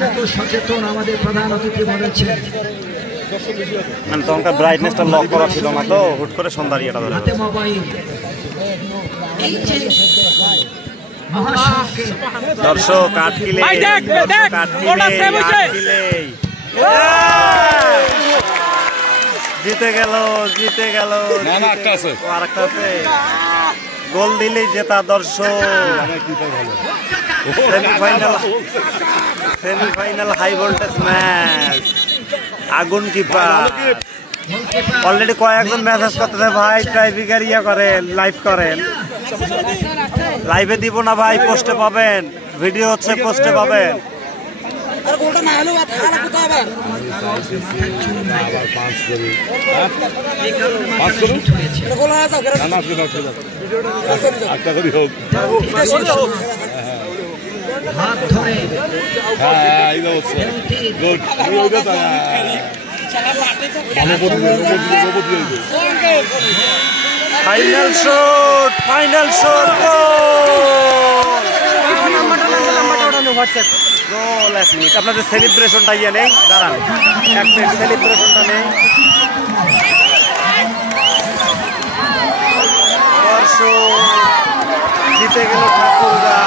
এত সচেতন আমাদের প্রধান অতিথি বলেছেন মানে তখনকার ব্রাইটনেসটা লক করা ছিল না তো হুট করে সন্ধ্যা ইয়েটা ধরে হাতে মোবাইল এই যে মহাসড়কে দর্শক আটকিলে জিতে গেল আরেকটা আছে গোল দিলেই জেতা দর্শক সেমিফাইনাল হাই ভোল্টেজ ম্যাচ আগুন কিপার অলরেডি কয়েকজন মেসেজ করতেছে ভাই ট্রাইফিকার ইয়ে করেন লাইভ করেন লাইভে দিব না ভাই পোস্টে পাবেন ভিডিও হচ্ছে পোস্টে পাবেন হাত ধরে ফাইনাল শট গোল এক মিনিট আপনাদের সেলিব্রেশনটা ইয়ে নেই দাঁড়ান এক মিনিট সেলিব্রেশনটা নেই দর্শক জিতে গেল ঠাকুরগা